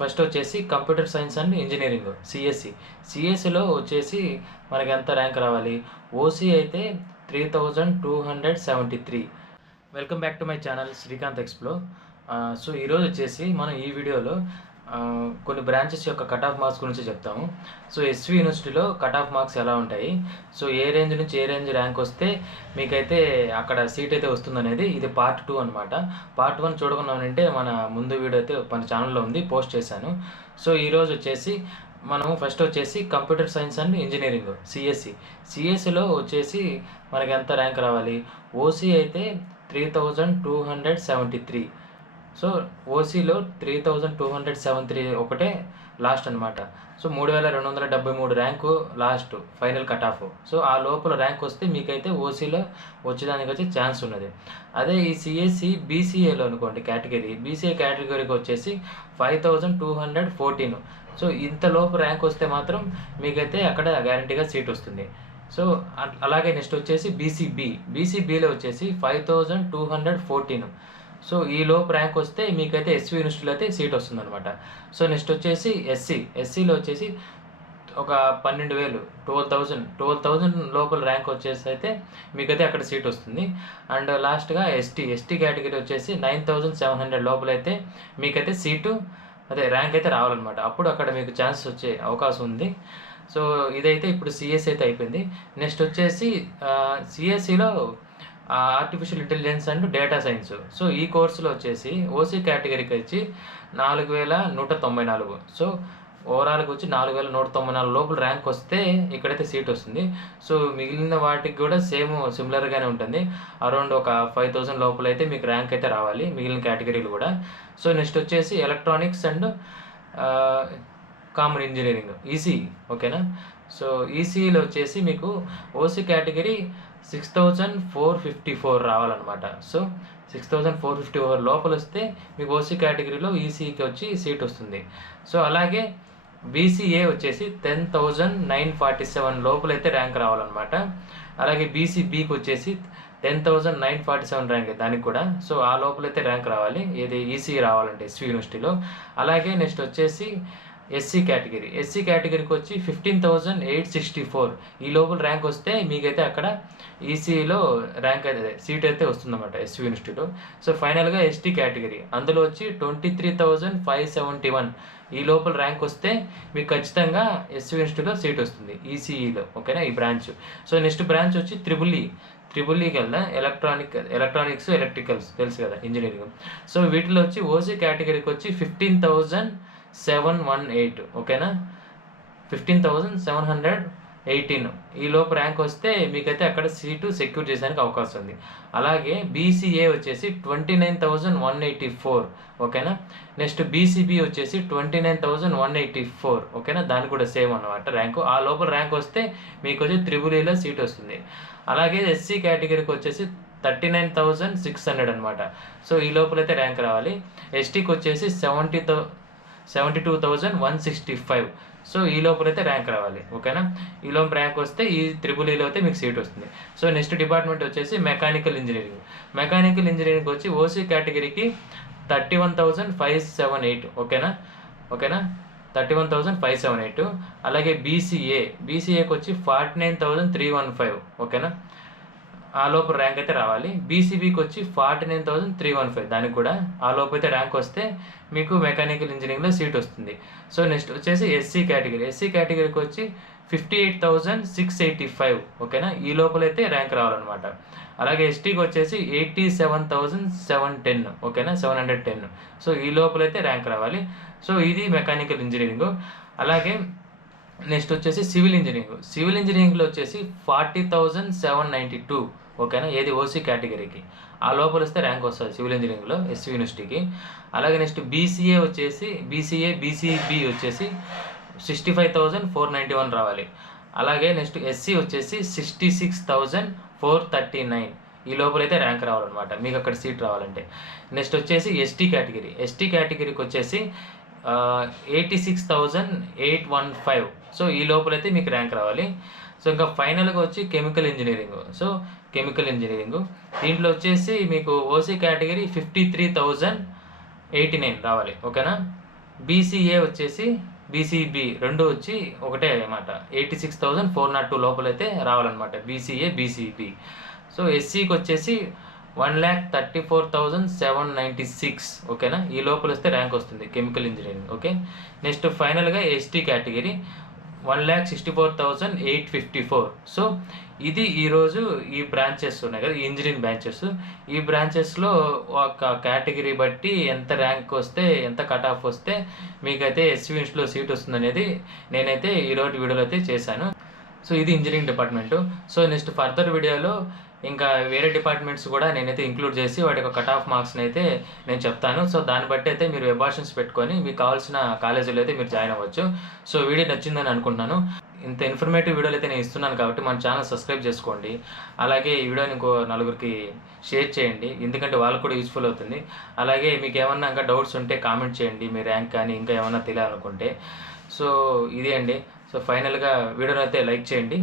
First వచ్చేసి computer science and engineering సిఎస్సిలో వచ్చేసి మనకి ఎంత ర్యాంక్ రావాలి. ఓసీ అయితే 3273. Welcome back to my channel Srikanth ఎక్స్ప్లో. సో ఈరోజు వచ్చేసి మనం ఈ వీడియోలో కొన్ని బ్రాంచెస్ యొక్క కట్ ఆఫ్ మార్క్స్ గురించి చెప్తాము. సో ఎస్వి యూనివర్సిటీలో కట్ ఆఫ్ మార్క్స్ ఎలా ఉంటాయి, సో ఏ రేంజ్ నుంచి ఏ రేంజ్ ర్యాంక్ వస్తే మీకైతే అక్కడ సీట్ అయితే వస్తుందనేది ఇది పార్ట్ 2 అనమాట. పార్ట్ 1 చూడకున్నానంటే మన ముందు వీడియో అయితే మన ఛానల్లో ఉంది, పోస్ట్ చేశాను. సో ఈరోజు వచ్చేసి మనము ఫస్ట్ వచ్చేసి కంప్యూటర్ సైన్స్ అండ్ ఇంజనీరింగ్ సిఎస్సిలో వచ్చేసి మనకి ఎంత ర్యాంక్ రావాలి. ఓసీ అయితే 3273. సో ఓసీలో 3273 ఒకటే లాస్ట్ అనమాట. So 3273 rank last final cut off. So ఆ లోపల ర్యాంక్ వస్తే మీకైతే ఓసీలో వచ్చేదానికి వచ్చి ఛాన్స్ ఉన్నది. అదే ఈ సిఎస్సి బీసీఏలో అనుకోండి బీసీఏ కేటగిరీకి వచ్చేసి 5214. సో ఇంత లోపు ర్యాంక్ వస్తే మాత్రం మీకైతే అక్కడ గ్యారంటీగా సీట్ వస్తుంది. సో అలాగే నెక్స్ట్ వచ్చేసి బీసీబీలో వచ్చేసి 5214. సో ఈ లోపు ర్యాంక్ వస్తే మీకైతే ఎస్వి యూనివర్సిటీలో అయితే సీట్ వస్తుందన్నమాట. సో నెక్స్ట్ వచ్చేసి ఎస్సీలో వచ్చేసి ఒక 12,000 12,000 లోపల ర్యాంక్ వచ్చేసి అయితే మీకైతే అక్కడ సీట్ వస్తుంది. అండ్ లాస్ట్గా ఎస్టీ కేటగిరీ వచ్చేసి 9,700 లోపల అయితే మీకైతే సీటు ర్యాంక్ అయితే రావాలన్నమాట. అప్పుడు అక్కడ మీకు ఛాన్స్ వచ్చే అవకాశం ఉంది. సో ఇదైతే ఇప్పుడు సిఎస్సి అయితే అయిపోయింది. నెక్స్ట్ వచ్చేసి సిఎస్సిలో artificial intelligence and data science. So ఈ కోర్సులో వచ్చేసి ఓసీ కేటగిరీకి వచ్చి 4,194. సో ఓవరాల్గా వచ్చి 4,194 లోపల ర్యాంక్ వస్తే ఇక్కడైతే సీట్ వస్తుంది. సో మిగిలిన వాటికి కూడా సిమిలర్గానే ఉంటుంది. అరౌండ్ ఒక 5,000 లోపల అయితే మీకు ర్యాంక్ అయితే రావాలి మిగిలిన కేటగిరీలు కూడా. సో నెక్స్ట్ వచ్చేసి electronics and common engineering EC, ఓకేనా. సో ఈసీలో వచ్చేసి మీకు ఓసీ కేటగిరీ 6,454 రావాలన్నమాట. సో 6,454 లోపల వస్తే మీకు ఓసీ కేటగిరీలో ఈసీకి వచ్చి సీట్ వస్తుంది. సో అలాగే బీసీఏ వచ్చేసి 10,947 లోపలైతే ర్యాంక్ రావాలన్నమాట. అలాగే బీసీబీకి వచ్చేసి 10,947 ర్యాంక్ దానికి కూడా. సో ఆ లోపలైతే ర్యాంక్ రావాలి, ఏది ఈసీ రావాలంటే ఎస్వి యూనివర్సిటీలో. అలాగే నెక్స్ట్ వచ్చేసి ఎస్సీ కేటగిరీకి వచ్చి 15,864. ఈ లోపల ర్యాంక్ వస్తే మీకైతే అక్కడ ఈసీలో ర్యాంక్ అయితే సీట్ అయితే వస్తుందన్నమాట ఎస్వి యూనివర్సిటీలో. సో ఫైనల్గా ఎస్టీ కేటగిరీ, అందులో వచ్చి 23,571. ఈ లోపల ర్యాంక్ వస్తే మీకు ఖచ్చితంగా ఎస్వి యూనివర్సిటీలో సీట్ వస్తుంది ఈసీఈలో, ఓకేనా, ఈ బ్రాంచ్. సో నెక్స్ట్ బ్రాంచ్ వచ్చి త్రిబుల్ఈకి వెళ్దాం. ఎలక్ట్రానిక్స్ ఎలక్ట్రికల్స్ తెలుసు కదా, ఇంజనీరింగ్. సో వీటిలో వచ్చి ఓసీ కేటగిరీకి వచ్చి 15,718, ఓకేనా, 15,718. ఈ లోపు ర్యాంక్ వస్తే మీకైతే అక్కడ సీటు సెక్యూర్ చేసేందుకు అవకాశం ఉంది. అలాగే బీసీఏ వచ్చేసి 29,184, ఓకేనా. నెక్స్ట్ బీసీబీ వచ్చేసి 29,184, ఓకేనా, దానికి కూడా సేమ్ అన్నమాట ర్యాంకు. ఆ లోపల ర్యాంక్ వస్తే మీకు వచ్చి త్రిబులీలో సీట్ వస్తుంది. అలాగే ఎస్సీ కేటగిరీకి వచ్చేసి 39,600 అనమాట. సో ఈ లోపలైతే ర్యాంక్ రావాలి. ఎస్టీకి వచ్చేసి 72,165. సో ఈ లోపలైతే ర్యాంక్ రావాలి, ఓకేనా. ఈ లోపు ర్యాంక్ వస్తే ఈ త్రిబులీలో అయితే మీకు సీట్ వస్తుంది. సో నెక్స్ట్ డిపార్ట్మెంట్ వచ్చేసి మెకానికల్ ఇంజనీరింగ్ వచ్చి ఓసీ కేటగిరీకి 31,578, ఓకేనా 31,578. అలాగే బీసీఏకి వచ్చి 49,315, ఓకేనా, ఆ లోపు ర్యాంక్ అయితే రావాలి. బీసీబీకి వచ్చి 49,315, దానికి కూడా ఆ లోపు అయితే ర్యాంక్ వస్తే మీకు మెకానికల్ ఇంజనీరింగ్లో సీట్ వస్తుంది. సో నెక్స్ట్ వచ్చేసి ఎస్సీ కేటగిరీకి వచ్చి 58,685, ఓకేనా, ఈ లోపలైతే ర్యాంక్ రావాలన్నమాట. అలాగే ఎస్టీకి వచ్చేసి 87,710, ఓకేనా, 710. సో ఈ లోపలైతే ర్యాంక్ రావాలి. సో ఇది మెకానికల్ ఇంజనీరింగ్. అలాగే నెక్స్ట్ వచ్చేసి సివిల్ ఇంజనీరింగ్లో వచ్చేసి 40,792, ఓకేనా, ఏది ఓసీ కేటగిరీకి. ఆ లోపల వస్తే ర్యాంక్ వస్తుంది సివిల్ ఇంజనీరింగ్లో ఎస్వి యూనివర్సిటీకి. అలాగే నెక్స్ట్ బీసీబీ వచ్చేసి 65,491 రావాలి. అలాగే నెక్స్ట్ ఎస్సీ వచ్చేసి 66,439. ఈ లోపలైతే ర్యాంక్ రావాలన్నమాట మీకు అక్కడ సీట్ రావాలంటే. నెక్స్ట్ వచ్చేసి ఎస్టీ కేటగిరీకి వచ్చేసి 86,815. సో ఈ లోపలైతే మీకు ర్యాంక్ రావాలి. సో ఇంకా ఫైనల్గా వచ్చి కెమికల్ ఇంజనీరింగ్. దీంట్లో వచ్చేసి మీకు ఓసీ కేటగిరీ 53,089 రావాలి, ఓకేనా. బీసీఏ వచ్చేసి బీసీబీ రెండు వచ్చి ఒకటే అన్నమాట. 86,402 లోపలైతే రావాలన్నమాట బీసీఏ బీసీబీ. సో ఎస్సీకి వచ్చేసి 1,34,796 ఓకేనా. ఈ లోపల వస్తే ర్యాంక్ వస్తుంది కెమికల్ ఇంజనీరింగ్. ఓకే, నెక్స్ట్ ఫైనల్గా ఎస్టీ కేటగిరీ 1,64,854. సో ఇది ఈరోజు ఈ బ్రాంచెస్ ఉన్నాయి కదా, ఈ ఇంజనీరింగ్ బ్రాంచెస్. ఈ బ్రాంచెస్లో ఒక కేటగిరీ బట్టి ఎంత ర్యాంక్ వస్తే, ఎంత కట్ ఆఫ్ వస్తే మీకైతే ఎస్సీ యూనిట్స్లో సీట్ వస్తుంది అనేది నేనైతే ఈరోజు వీడియోలో అయితే చేశాను. సో ఇది engineering department. So next further వీడియోలో ఇంకా వేరే డిపార్ట్మెంట్స్ కూడా నేనైతే ఇంక్లూడ్ చేసి వాటి యొక్క కట్ ఆఫ్ మార్క్స్ని అయితే నేను చెప్తాను. సో దాన్ని బట్టి అయితే మీరు వెబ్ పెట్టుకొని మీకు కావాల్సిన కాలేజీలో అయితే మీరు జాయిన్ అవ్వచ్చు. సో వీడియో నచ్చిందని అనుకుంటున్నాను. ఇంత ఇన్ఫర్మేటివ్ వీడియోలు అయితే నేను ఇస్తున్నాను కాబట్టి మన ఛానల్ సబ్స్క్రైబ్ చేసుకోండి. అలాగే ఈ వీడియోని ఇంకో నలుగురికి షేర్ చేయండి, ఎందుకంటే వాళ్ళకు కూడా యూస్ఫుల్ అవుతుంది. అలాగే మీకు ఏమన్నా ఇంకా డౌట్స్ ఉంటే కామెంట్ చేయండి, మీ ర్యాంక్ కానీ ఇంకా ఏమన్నా తెలియాలనుకుంటే. సో ఇదే అండి. సో ఫైనల్గా వీడియోని అయితే లైక్ చేయండి.